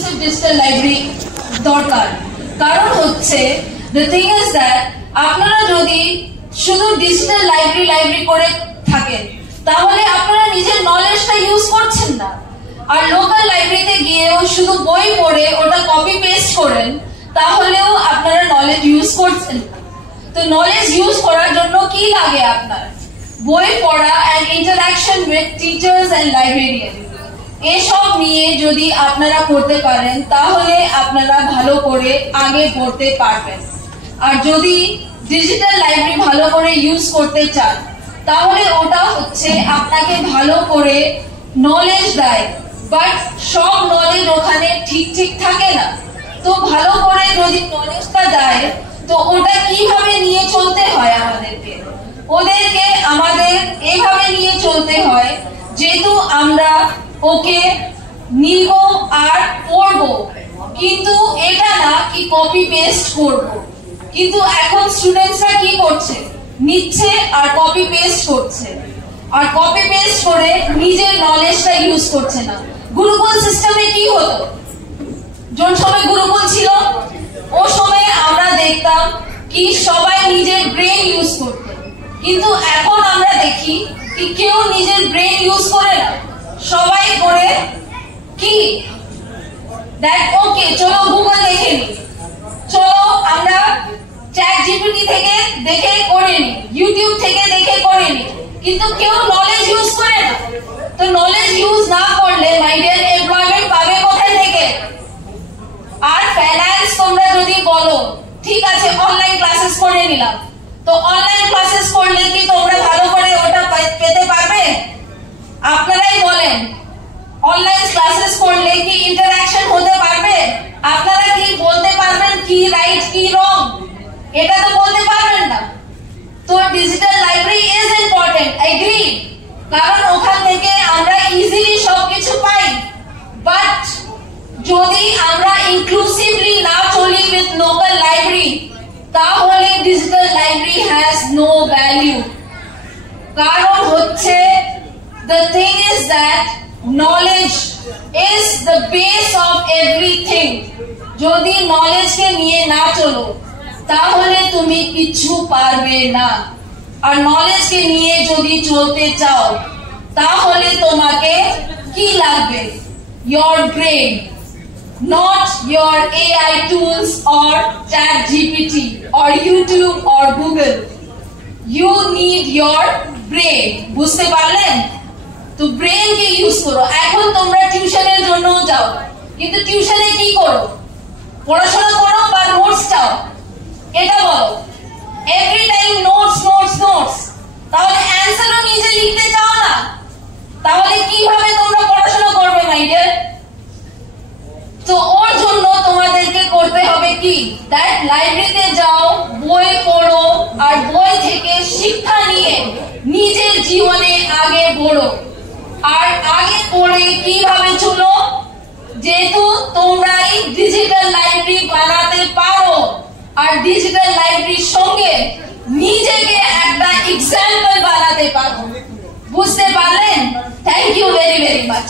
Inclusive digital library দরকার। কারণ হচ্ছে the thing is that আপনারা যদি শুধু ডিজিটাল লাইব্রেরি করে থাকেন তাহলে আপনারা নিজের নলেজটা ইউজ করছেন না। আর লোকাল লাইব্রেরিতে গিয়েও শুধু বই পড়ে ওটা কপি পেস্ট করেন তাহলেও আপনারা নলেজ ইউজ করছেন না। তো নলেজ ইউজ করার জন্য কি লাগে আপনার? বই পড়া and interaction with teachers and librarian, এসব নিয়ে যদি আপনারা করতে পারেন তাহলে আপনারা ভালো করে আগে পড়তে পারবেন। আর যদি ডিজিটাল লাইব্রেরি ভালো করে ইউজ করতে চান তাহলে ওটা হচ্ছে আপনাকে ভালো করে নলেজ দেয়, বাট সব নলেজ ওখানে ঠিক থাকে না। তো ভালো করে যদি নলেজটা দেয় তো ওটা কিভাবে নিয়ে চলতে হয় ওদেরকে আমাদের এইভাবে নিয়ে চলতে হয়, যেহেতু আমরা ওকে নিব আর পড়বো, কিন্তু এটা না কি কপি পেস্ট করবো। কিন্তু এখন স্টুডেন্টসরা কি করছে, নিচ্ছে আর কপি পেস্ট করছে, আর কপি পেস্ট করে নিজের নলেজটা ইউজ করছে না। গুরুকুল সিস্টেমে কি হতো, কোন সময় গুরুকুল ছিল ও সময় আমরা দেখতাম কি সবাই নিজের ব্রেন ইউজ করত, কিন্তু এখন আমরা দেখি কি কেউ নিজের ব্রেন ইউজ করে না, সবাই করে কি দ্যাট ওকে চলো গুগল দেখে নি, চলো আমরা চ্যাট জিপিটি থেকে দেখে করে নি, ইউটিউব থেকে দেখে করে নি, কিন্তু কেউ নলেজ ইউজ করে না। তো নলেজ ইউজ না করলে মাই ডিয়ার এমপ্লয়মেন্ট পাবে কোথায় থেকে? আর ফাইন্যান্স তোমরা যদি বলো ঠিক আছে অনলাইন ক্লাসেস করে নিলাম, তো অনলাইন ক্লাসেস করলে কি তোমরা ভালো করে ওটা পেতে পারবে? আপনারাই বলেন, অনলাইন ক্লাসেস করলে কি ইন্টারঅ্যাকশন হতে পারবে? আপনারা কি বলতে পারবেন কি রাইট কি রং? এটা তো বলতে পারবেন না। তো digital library is important, agree, কারণ ওখান থেকে আমরা ইজিলি সবকিছু পাই। বাট যদি আমরা ইনক্লুসিভলি না চলি উইথ লোকাল লাইব্রেরি তাহলে digital library has no value. কারণ হচ্ছে the thing is that knowledge is the base of everything. যদি নলেজকে নিয়ে না চলো তাহলে তুমি কিছু পারবে না। আর নলেজকে নিয়ে যদি চলতে চাও তাহলে তোমাকে কি লাগবে? your brain, not your AI tools or chat GPT or YouTube or Google. You need your brain. বুঝতে পারলেন? তো ব্রেন কে ইউজ করো। এখন তোমরা টিউশনের জন্য যাও, কিন্তু টিউশনে কি করো? পড়াশোনা করো বা নোটস চাও? এটা বলো। Every time notes notes notes, তাহলে অ্যানসারও নিজে লিখতে চাও না, তাহলে কিভাবে তোমরা পড়াশোনা করবে মাই ডিয়ার? তো ওর জন্য তোমাদেরকে করতে হবে কি, দ্যাট লাইব্রেরিতে যাও, বই পড়ো, আর বই থেকে শিক্ষা নিয়ে নিজের জীবনে আগে বড়ো। আর আগে পড়ে কিভাবে চলো, যেহেতু তোমরাই ডিজিটাল লাইব্রেরি বানাতে পারো, আর ডিজিটাল লাইব্রেরির সঙ্গে নিজেকে একটা এক্সাম্পল বানাতে পারো। বুঝতে পারলেন? Thank you very very much.